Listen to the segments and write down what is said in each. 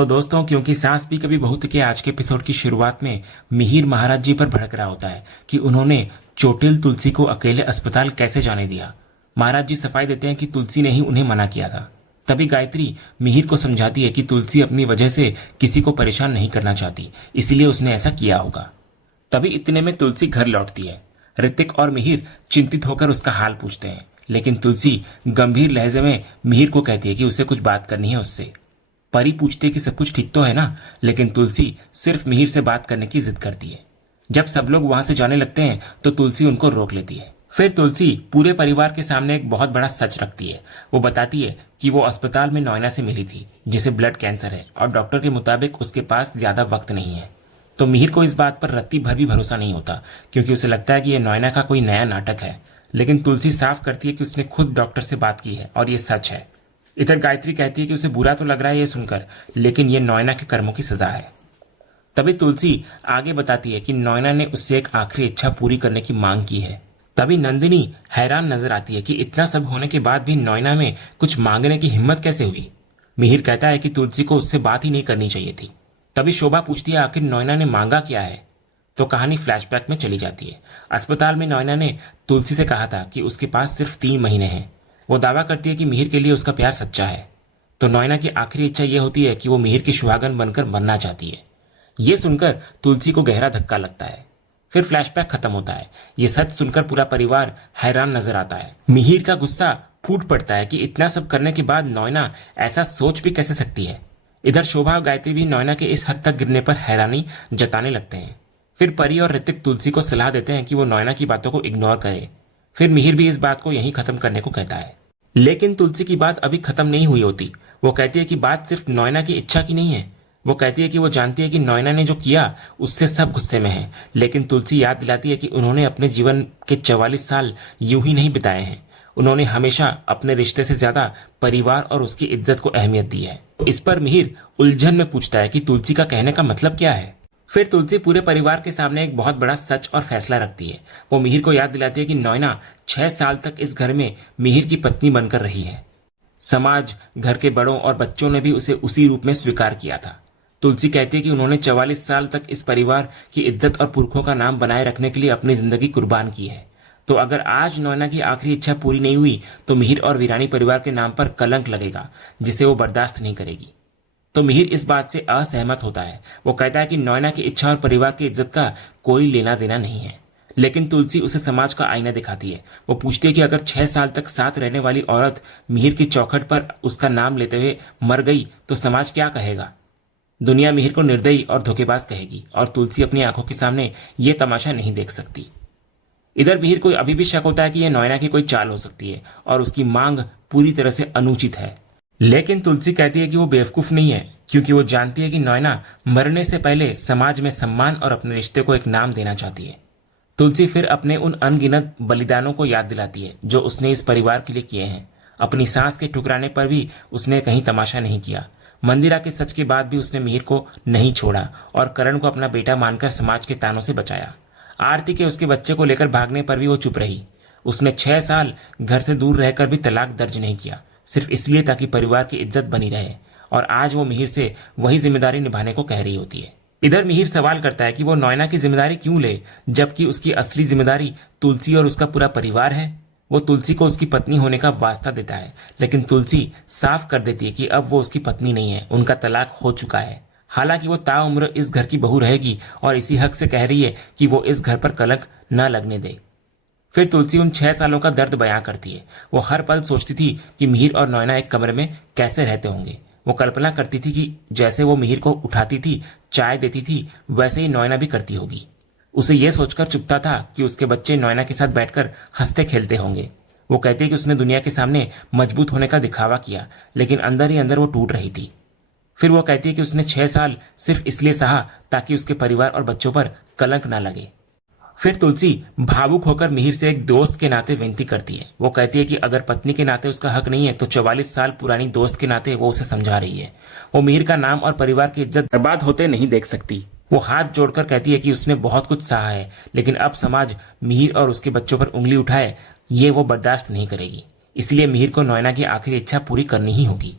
तो दोस्तों, क्योंकि सास भी कभी बहू के आज के एपिसोड की शुरुआत में मिहिर महाराज जी पर भड़क रहा होता है कि उन्होंने चोटिल तुलसी को अकेले अस्पताल कैसे जाने दिया। महाराज जी सफाई देते हैं कि तुलसी ने ही उन्हें मना किया था। तभी गायत्री मिहिर को समझाती है कि तुलसी अपनी वजह से किसी को परेशान नहीं करना चाहती, इसलिए उसने ऐसा किया होगा। तभी इतने में तुलसी घर लौटती है। ऋतिक और मिहिर चिंतित होकर उसका हाल पूछते हैं, लेकिन तुलसी गंभीर लहजे में मिहिर को कहती है कि उसे कुछ बात करनी है उससे। परी पूछती है कि सब कुछ ठीक तो है ना, लेकिन तुलसी सिर्फ मिहिर से बात करने की जिद करती है। जब सब लोग वहां से जाने लगते हैं तो तुलसी उनको रोक लेती है। फिर तुलसी पूरे परिवार के सामने एक बहुत बड़ा सच रखती है। वो बताती है कि वो अस्पताल में नॉयना से मिली थी, जिसे ब्लड कैंसर है और डॉक्टर के मुताबिक उसके पास ज्यादा वक्त नहीं है। तो मिहिर को इस बात पर रत्ती भर भी भरोसा नहीं होता, क्योंकि उसे लगता है कि यह नॉयना का कोई नया नाटक है। लेकिन तुलसी साफ करती है कि उसने खुद डॉक्टर से बात की है और ये सच है। इधर गायत्री कहती है कि उसे बुरा तो लग रहा है ये सुनकर, लेकिन ये नॉयना के कर्मों की सजा है। तभी तुलसी आगे बताती है कि नॉयना ने उससे एक आखिरी इच्छा पूरी करने की मांग की है। तभी नंदिनी हैरान नजर आती है कि इतना सब होने के बाद भी नॉयना में कुछ मांगने की हिम्मत कैसे हुई। मिहिर कहता है कि तुलसी को उससे बात ही नहीं करनी चाहिए थी। तभी शोभा पूछती है आखिर नॉयना ने मांगा क्या है। तो कहानी फ्लैशबैक में चली जाती है। अस्पताल में नॉयना ने तुलसी से कहा था कि उसके पास सिर्फ 3 महीने हैं। वो दावा करती है कि मिहिर के लिए उसका प्यार सच्चा है। तो नॉयना की आखिरी इच्छा यह होती है कि वो मिहिर की सुहागन बनकर मरना चाहती है। ये सुनकर तुलसी को गहरा धक्का लगता है। फिर फ्लैशबैक खत्म होता है। ये सच सुनकर पूरा परिवार हैरान नजर आता है। मिहिर का गुस्सा फूट पड़ता है कि इतना सब करने के बाद नॉयना ऐसा सोच भी कैसे सकती है। इधर शोभा और गायत्री भी नॉयना के इस हद तक गिरने पर हैरानी जताने लगते हैं। फिर परी और ऋतिक तुलसी को सलाह देते हैं कि वो नॉयना की बातों को इग्नोर करे। फिर मिहिर भी इस बात को यहीं खत्म करने को कहता है। लेकिन तुलसी की बात अभी खत्म नहीं हुई होती। वो कहती है कि बात सिर्फ नॉयना की इच्छा की नहीं है। वो कहती है कि वो जानती है कि नॉयना ने जो किया उससे सब गुस्से में है, लेकिन तुलसी याद दिलाती है कि उन्होंने अपने जीवन के 44 साल यूं ही नहीं बिताए हैं। उन्होंने हमेशा अपने रिश्ते से ज्यादा परिवार और उसकी इज्जत को अहमियत दी है। इस पर मिहिर उलझन में पूछता है कि तुलसी का कहने का मतलब क्या है। फिर तुलसी पूरे परिवार के सामने एक बहुत बड़ा सच और फैसला रखती है। वो मिहिर को याद दिलाती है कि नॉयना 6 साल तक इस घर में मिहिर की पत्नी बनकर रही है। समाज, घर के बड़ों और बच्चों ने भी उसे उसी रूप में स्वीकार किया था। तुलसी कहती है कि उन्होंने 44 साल तक इस परिवार की इज्जत और पुरखों का नाम बनाए रखने के लिए अपनी जिंदगी कुर्बान की है। तो अगर आज नॉयना की आखिरी इच्छा पूरी नहीं हुई तो मिहिर और वीरानी परिवार के नाम पर कलंक लगेगा, जिसे वो बर्दाश्त नहीं करेगी। तो मिहिर इस बात से असहमत होता है। वो कहता है कि नॉयना की इच्छा और परिवार की इज्जत का कोई लेना देना नहीं है। लेकिन तुलसी उसे समाज का आईना दिखाती है। वो पूछती है कि अगर 6 साल तक साथ रहने वाली औरत मिहिर की चौखट पर उसका नाम लेते हुए मर गई तो समाज क्या कहेगा। दुनिया मिहिर को निर्दयी और धोखेबाज कहेगी और तुलसी अपनी आंखों के सामने ये तमाशा नहीं देख सकती। इधर मिहिर को अभी भी शक होता है कि यह नॉयना की कोई चाल हो सकती है और उसकी मांग पूरी तरह से अनुचित है। लेकिन तुलसी कहती है कि वो बेवकूफ नहीं है, क्योंकि वो जानती है कि नॉयना मरने से पहले समाज में सम्मान और अपने रिश्ते को एक नाम देना चाहती है। तुलसी फिर अपने उन अनगिनत बलिदानों को याद दिलाती है जो उसने इस परिवार के लिए किए हैं। अपनी सांस के ठुकराने पर भी उसने कहीं तमाशा नहीं किया। मंदिरा के सच के बाद भी उसने मिहिर को नहीं छोड़ा और करण को अपना बेटा मानकर समाज के तानों से बचाया। आरती के उसके बच्चे को लेकर भागने पर भी वो चुप रही। उसने 6 साल घर से दूर रहकर भी तलाक दर्ज नहीं किया, सिर्फ इसलिए ताकि परिवार की इज्जत बनी रहे। और आज वो मिहिर से वही जिम्मेदारी निभाने को कह रही होती है। इधर मिहिर सवाल करता है कि वो नॉयना की जिम्मेदारी क्यों ले, जबकि उसकी असली जिम्मेदारी तुलसी और उसका पूरा परिवार है। वो तुलसी को उसकी पत्नी होने का वास्ता देता है, लेकिन तुलसी साफ कर देती है कि अब वो उसकी पत्नी नहीं है, उनका तलाक हो चुका है। हालांकि वो ताउम्र इस घर की बहू रहेगी और इसी हक से कह रही है कि वो इस घर पर कलंक न लगने दे। फिर तुलसी उन 6 सालों का दर्द बयां करती है। वो हर पल सोचती थी कि मिहिर और नॉयना एक कमरे में कैसे रहते होंगे। वो कल्पना करती थी कि जैसे वो मिहिर को उठाती थी, चाय देती थी, वैसे ही नॉयना भी करती होगी। उसे यह सोचकर चुभता था कि उसके बच्चे नॉयना के साथ बैठकर हंसते खेलते होंगे। वो कहती है कि उसने दुनिया के सामने मजबूत होने का दिखावा किया, लेकिन अंदर ही अंदर वो टूट रही थी। फिर वो कहती है कि उसने 6 साल सिर्फ इसलिए सहा ताकि उसके परिवार और बच्चों पर कलंक ना लगे। फिर तुलसी भावुक होकर मिहिर से एक दोस्त के नाते विनती करती है। वो कहती है कि अगर पत्नी के नाते उसका हक नहीं है तो 44 साल पुरानी दोस्त के नाते वो उसे समझा रही है। वो मिहिर का नाम और परिवार की इज्जत बर्बाद होते नहीं देख सकती। वो हाथ जोड़कर कहती है कि उसने बहुत कुछ सहा है, लेकिन अब समाज मिहिर और उसके बच्चों पर उंगली उठाए ये वो बर्दाश्त नहीं करेगी। इसलिए मिहिर को नॉयना की आखिरी इच्छा पूरी करनी ही होगी।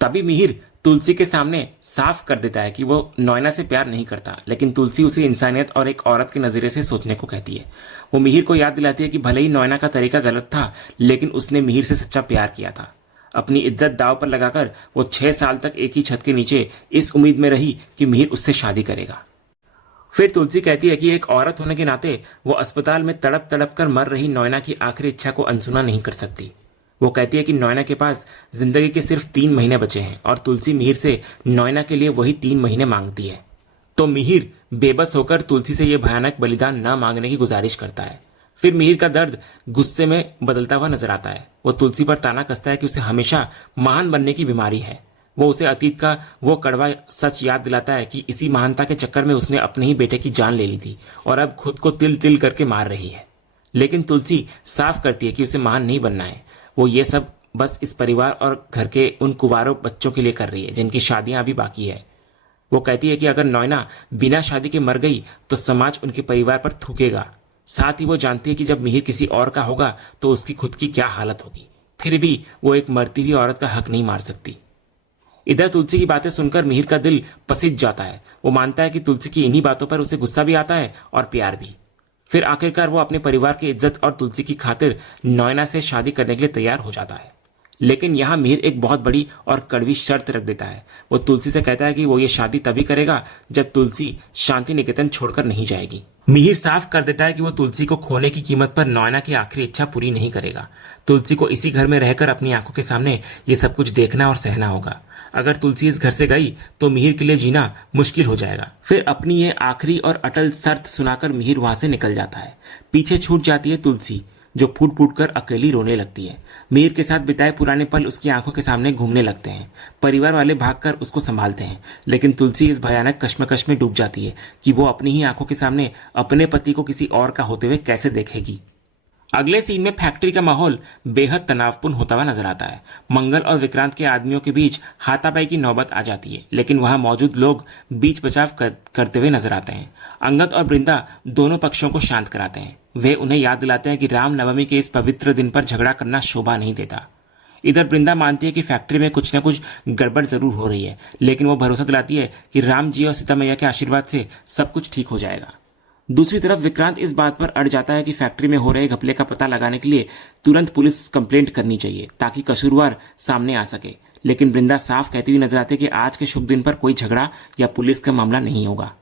तभी मिहिर तुलसी के सामने साफ कर देता है कि वो नॉयना से प्यार नहीं करता, लेकिन तुलसी उसे इंसानियत और एक औरत के नजरिए से सोचने को कहती है। वो मिहिर को याद दिलाती है कि भले ही नॉयना का तरीका गलत था, लेकिन उसने मिहिर से सच्चा प्यार किया था। अपनी इज्जत दांव पर लगाकर वो 6 साल तक एक ही छत के नीचे इस उम्मीद में रही कि मिहिर उससे शादी करेगा। फिर तुलसी कहती है कि एक औरत होने के नाते वो अस्पताल में तड़प तड़प कर मर रही नॉयना की आखिरी इच्छा को अनसुना नहीं कर सकती। वो कहती है कि नॉयना के पास जिंदगी के सिर्फ 3 महीने बचे हैं और तुलसी मिहिर से नॉयना के लिए वही 3 महीने मांगती है। तो मिहिर बेबस होकर तुलसी से यह भयानक बलिदान न मांगने की गुजारिश करता है। फिर मिहिर का दर्द गुस्से में बदलता हुआ नजर आता है। वो तुलसी पर ताना कसता है कि उसे हमेशा महान बनने की बीमारी है। वो उसे अतीत का वो कड़वा सच याद दिलाता है कि इसी महानता के चक्कर में उसने अपने ही बेटे की जान ले ली थी और अब खुद को तिल तिल करके मार रही है। लेकिन तुलसी साफ करती है कि उसे महान नहीं बनना है। वो ये सब बस इस परिवार और घर के उन कुंवारों बच्चों के लिए कर रही है जिनकी शादियां अभी बाकी है। वो कहती है कि अगर नॉयना बिना शादी के मर गई तो समाज उनके परिवार पर थूकेगा। साथ ही वो जानती है कि जब मिहिर किसी और का होगा तो उसकी खुद की क्या हालत होगी। फिर भी वो एक मरती हुई औरत का हक नहीं मार सकती। इधर तुलसी की बातें सुनकर मिहिर का दिल पसीज जाता है। वो मानता है कि तुलसी की इन्हीं बातों पर उसे गुस्सा भी आता है और प्यार भी। फिर आखिरकार वो अपने परिवार की इज्जत और तुलसी की खातिर नॉयना से शादी करने के लिए तैयार हो जाता है। लेकिन यहाँ मिहिर एक बहुत बड़ी और कड़वी शर्त रख देता है। वो तुलसी से कहता है कि वो ये शादी तभी करेगा जब तुलसी शांति निकेतन छोड़कर नहीं जाएगी। मिहिर साफ कर देता है कि वो तुलसी को खोने की कीमत पर नॉयना की आखिरी इच्छा पूरी नहीं करेगा। तुलसी को इसी घर में रहकर अपनी आंखों के सामने ये सब कुछ देखना और सहना होगा। अगर तुलसी इस घर से गई तो मिहिर के लिए जीना मुश्किल हो जाएगा। फिर अपनी ये आखिरी और अटल शर्त सुनाकर मिहिर वहां से निकल जाता है। पीछे छूट जाती है तुलसी, जो फूट फूट कर अकेली रोने लगती है। मिहिर के साथ बिताए पुराने पल उसकी आंखों के सामने घूमने लगते हैं। परिवार वाले भागकर उसको संभालते हैं, लेकिन तुलसी इस भयानक कश्मकश में डूब जाती है कि वो अपनी ही आंखों के सामने अपने पति को किसी और का होते हुए कैसे देखेगी। अगले सीन में फैक्ट्री का माहौल बेहद तनावपूर्ण होता हुआ नजर आता है। मंगल और विक्रांत के आदमियों के बीच हाथापाई की नौबत आ जाती है, लेकिन वहां मौजूद लोग बीच बचाव करते हुए नजर आते हैं। अंगद और बृंदा दोनों पक्षों को शांत कराते हैं। वे उन्हें याद दिलाते हैं कि रामनवमी के इस पवित्र दिन पर झगड़ा करना शोभा नहीं देता। इधर बृंदा मानती है कि फैक्ट्री में कुछ न कुछ गड़बड़ जरूर हो रही है, लेकिन वो भरोसा दिलाती है कि राम जी और सीता मैया के आशीर्वाद से सब कुछ ठीक हो जाएगा। दूसरी तरफ विक्रांत इस बात पर अड़ जाता है कि फैक्ट्री में हो रहे घपले का पता लगाने के लिए तुरंत पुलिस कंप्लेंट करनी चाहिए ताकि कसूरवार सामने आ सके। लेकिन बृंदा साफ कहती हुई नजर आती है कि आज के शुभ दिन पर कोई झगड़ा या पुलिस का मामला नहीं होगा।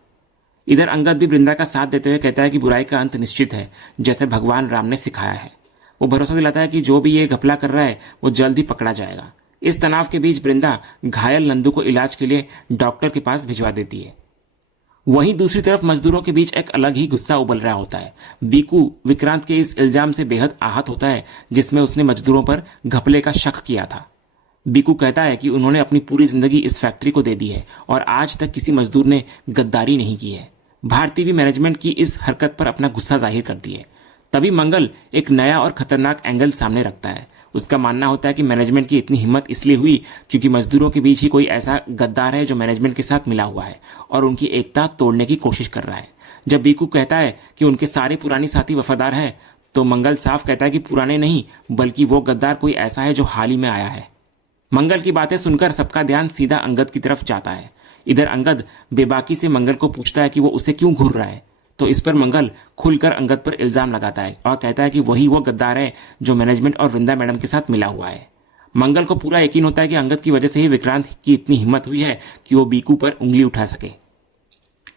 इधर अंगद भी बृंदा का साथ देते हुए कहता है कि बुराई का अंत निश्चित है, जैसे भगवान राम ने सिखाया है। वो भरोसा दिलाता है कि जो भी ये घपला कर रहा है वो जल्द ही पकड़ा जाएगा। इस तनाव के बीच बृंदा घायल नंदू को इलाज के लिए डॉक्टर के पास भिजवा देती है। वहीं दूसरी तरफ मजदूरों के बीच एक अलग ही गुस्सा उबल रहा होता है। बीकू विक्रांत के इस इल्जाम से बेहद आहत होता है जिसमें उसने मजदूरों पर घपले का शक किया था। बीकू कहता है कि उन्होंने अपनी पूरी जिंदगी इस फैक्ट्री को दे दी है और आज तक किसी मजदूर ने गद्दारी नहीं की है। भारती भी मैनेजमेंट की इस हरकत पर अपना गुस्सा जाहिर करती है। तभी मंगल एक नया और खतरनाक एंगल सामने रखता है। उसका मानना होता है कि मैनेजमेंट की इतनी हिम्मत इसलिए हुई क्योंकि मजदूरों के बीच ही कोई ऐसा गद्दार है जो मैनेजमेंट के साथ मिला हुआ है और उनकी एकता तोड़ने की कोशिश कर रहा है। जब बीकू कहता है कि उनके सारे पुराने साथी वफादार है, तो मंगल साफ कहता है कि पुराने नहीं बल्कि वो गद्दार कोई ऐसा है जो हाल ही में आया है। मंगल की बातें सुनकर सबका ध्यान सीधा अंगद की तरफ जाता है। इधर अंगद बेबाकी से मंगल को पूछता है कि वो उसे क्यों घूर रहा है, तो इस पर मंगल खुलकर अंगद पर इल्जाम लगाता है और कहता है कि वही वो गद्दार है जो मैनेजमेंट और वृंदा मैडम के साथ मिला हुआ है। मंगल को पूरा यकीन होता है कि अंगद की वजह से ही विक्रांत की इतनी हिम्मत हुई है कि वो बीकू पर उंगली उठा सके।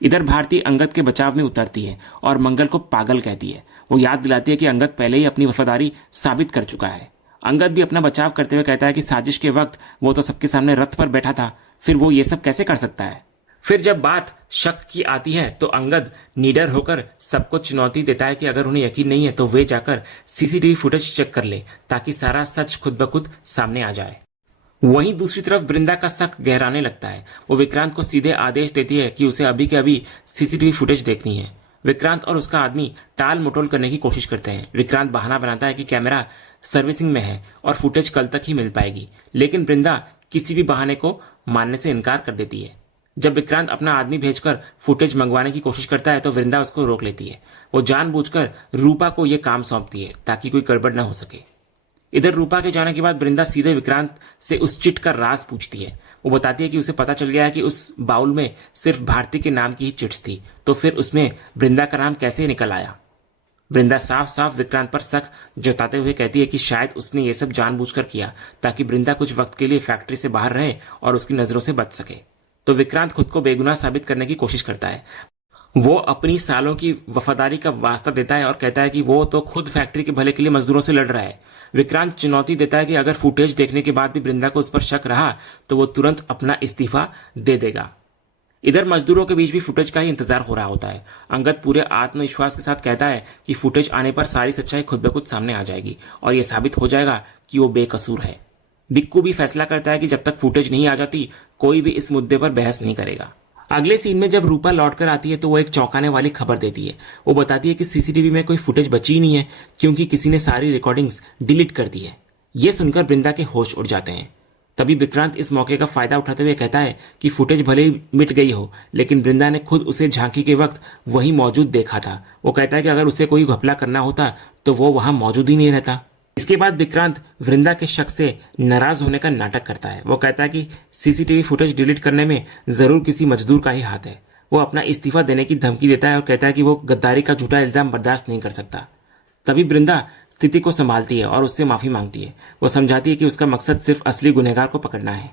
इधर भारती अंगद के बचाव में उतरती है और मंगल को पागल कहती है। वो याद दिलाती है कि अंगद पहले ही अपनी वफादारी साबित कर चुका है। अंगद भी अपना बचाव करते हुए कहता है कि साजिश के वक्त वो तो सबके सामने रथ पर बैठा था, फिर वो ये सब कैसे कर सकता है। फिर जब बात शक की आती है तो अंगद निडर होकर सबको चुनौती देता है कि अगर उन्हें यकीन नहीं है तो वे जाकर सीसीटीवी फुटेज चेक कर ले ताकि सारा सच खुद ब खुद सामने आ जाए। वहीं दूसरी तरफ बृंदा का शक गहराने लगता है। वो विक्रांत को सीधे आदेश देती है कि उसे अभी के अभी सीसीटीवी फुटेज देखनी है। विक्रांत और उसका आदमी टाल मटोल करने की कोशिश करते हैं। विक्रांत बहाना बनाता है कि कैमरा सर्विसिंग में है और फुटेज कल तक ही मिल पाएगी, लेकिन बृंदा किसी भी बहाने को मानने से इनकार कर देती है। जब विक्रांत अपना आदमी भेजकर फुटेज मंगवाने की कोशिश करता है तो वृंदा उसको रोक लेती है। वो जानबूझकर रूपा को यह काम सौंपती है ताकि कोई गड़बड़ न हो सके। इधर रूपा के जाने के बाद वृंदा सीधे विक्रांत से उस चिट का राज पूछती है। वो बताती है कि उसे पता चल गया है कि उस बाउल में सिर्फ भारती के नाम की ही चिट्स थी, तो फिर उसमें वृंदा का नाम कैसे निकल आया। वृंदा साफ साफ विक्रांत पर शक जताते हुए कहती है कि शायद उसने ये सब जानबूझकर किया ताकि वृंदा कुछ वक्त के लिए फैक्ट्री से बाहर रहे और उसकी नजरों से बच सके। तो विक्रांत खुद को बेगुनाह साबित करने की कोशिश करता है। वो अपनी सालों की वफादारी का वास्ता देता है और कहता है कि वो तो खुद फैक्ट्री के भले के लिए मजदूरों से लड़ रहा है। विक्रांत चुनौती देता है कि अगर फुटेज देखने के बाद भी वृंदा को उस पर शक रहा तो वो तुरंत अपना इस्तीफा दे देगा। इधर मजदूरों के बीच भी फुटेज का ही इंतजार हो रहा होता है। अंगद पूरे आत्मविश्वास के साथ कहता है कि फुटेज आने पर सारी सच्चाई खुद ब खुद सामने आ जाएगी और यह साबित हो जाएगा कि वो बेकसूर है। बिक्कू भी फैसला करता है कि जब तक फुटेज नहीं आ जाती कोई भी इस मुद्दे पर बहस नहीं करेगा। अगले सीन में जब रूपा लौटकर आती है तो वो एक चौंकाने वाली खबर देती है। वो बताती है कि सीसीटीवी में कोई फुटेज बची ही नहीं है क्योंकि किसी ने सारी रिकॉर्डिंग्स डिलीट कर दी है। ये सुनकर वृंदा के होश उड़ जाते हैं। तभी विक्रांत इस मौके का फायदा उठाते हुए कहता है कि फुटेज भले ही मिट गई हो लेकिन वृंदा ने खुद उसे झांकी के वक्त वहीं मौजूद देखा था। वो कहता है कि अगर उसे कोई घपला करना होता तो वो वहां मौजूद ही नहीं रहता। इसके बाद विक्रांत वृंदा के शक से नाराज होने का नाटक करता है। वो कहता है कि सीसीटीवी फुटेज डिलीट करने में जरूर किसी मजदूर का ही हाथ है। वो अपना इस्तीफा देने की धमकी देता है और कहता है कि वो गद्दारी का झूठा इल्जाम बर्दाश्त नहीं कर सकता। तभी वृंदा स्थिति को संभालती है और उससे माफी मांगती है। वो समझाती है कि उसका मकसद सिर्फ असली गुनहगार को पकड़ना है।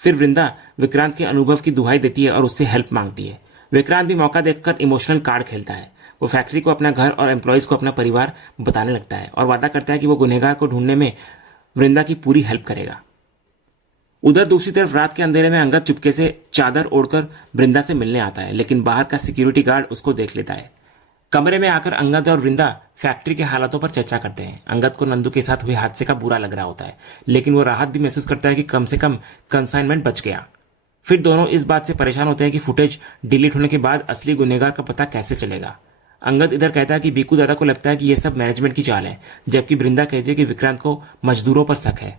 फिर वृंदा विक्रांत के अनुभव की दुहाई देती है और उससे हेल्प मांगती है। विक्रांत भी मौका देखकर इमोशनल कार्ड खेलता है। वो फैक्ट्री को अपना घर और एम्प्लॉयज को अपना परिवार बताने लगता है और वादा करता है कि वो गुनहगार को ढूंढने में वृंदा की पूरी हेल्प करेगा। उधर दूसरी तरफ रात के अंधेरे में अंगद चुपके से चादर ओढ़कर वृंदा से मिलने आता है लेकिन बाहर का सिक्योरिटी गार्ड उसको देख लेता है। कमरे में आकर अंगद और वृंदा फैक्ट्री के हालातों पर चर्चा करते हैं। अंगद को नंदू के साथ हुए हादसे का बुरा लग रहा होता है लेकिन वो राहत भी महसूस करता है कि कम से कम कंसाइनमेंट बच गया। फिर दोनों इस बात से परेशान होते हैं कि फुटेज डिलीट होने के बाद असली गुनहगार का पता कैसे चलेगा। अंगद इधर कहता है कि बीकू दादा को लगता है कि यह सब मैनेजमेंट की चाल है, जबकि वृंदा कहती है कि विक्रांत को मजदूरों पर शक है।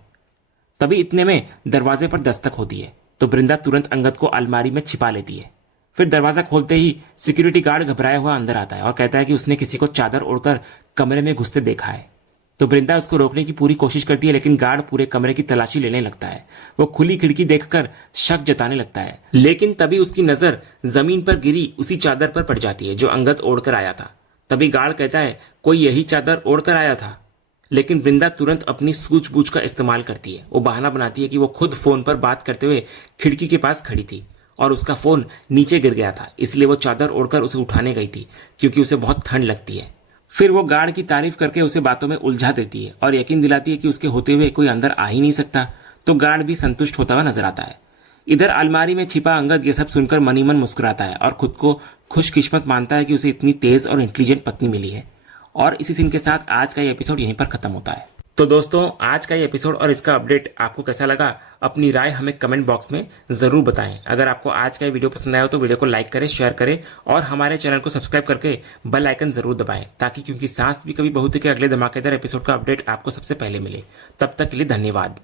तभी इतने में दरवाजे पर दस्तक होती है तो वृंदा तुरंत अंगद को अलमारी में छिपा लेती है। फिर दरवाजा खोलते ही सिक्योरिटी गार्ड घबराया हुआ अंदर आता है और कहता है कि उसने किसी को चादर ओढ़कर कमरे में घुसते देखा है। तो वृंदा उसको रोकने की पूरी कोशिश करती है लेकिन गार्ड पूरे कमरे की तलाशी लेने लगता है। वो खुली खिड़की देखकर शक जताने लगता है लेकिन तभी उसकी नजर जमीन पर गिरी उसी चादर पर पड़ जाती है जो अंगद ओढ़कर आया था। तभी गार्ड कहता है कोई यही चादर ओढ़कर आया था, लेकिन वृंदा तुरंत अपनी सूझबूझ का इस्तेमाल करती है। वो बहाना बनाती है कि वो खुद फोन पर बात करते हुए खिड़की के पास खड़ी थी और उसका फोन नीचे गिर गया था, इसलिए वो चादर ओढ़कर उसे उठाने गई थी क्योंकि उसे बहुत ठंड लगती है। फिर वो गार्ड की तारीफ करके उसे बातों में उलझा देती है और यकीन दिलाती है कि उसके होते हुए कोई अंदर आ ही नहीं सकता। तो गार्ड भी संतुष्ट होता हुआ नजर आता है। इधर अलमारी में छिपा अंगद ये सब सुनकर मनी मन मुस्कुराता है और खुद को खुशकिस्मत मानता है कि उसे इतनी तेज और इंटेलिजेंट पत्नी मिली है। और इसी सीन के साथ आज का ये एपिसोड यहीं पर खत्म होता है। तो दोस्तों, आज का ये एपिसोड और इसका अपडेट आपको कैसा लगा, अपनी राय हमें कमेंट बॉक्स में जरूर बताएं। अगर आपको आज का ये वीडियो पसंद आया हो तो वीडियो को लाइक करें, शेयर करें और हमारे चैनल को सब्सक्राइब करके बेल आइकन जरूर दबाएं ताकि क्योंकि सांस भी कभी बहुत के अगले धमाकेदार एपिसोड का अपडेट आपको सबसे पहले मिले। तब तक के लिए धन्यवाद।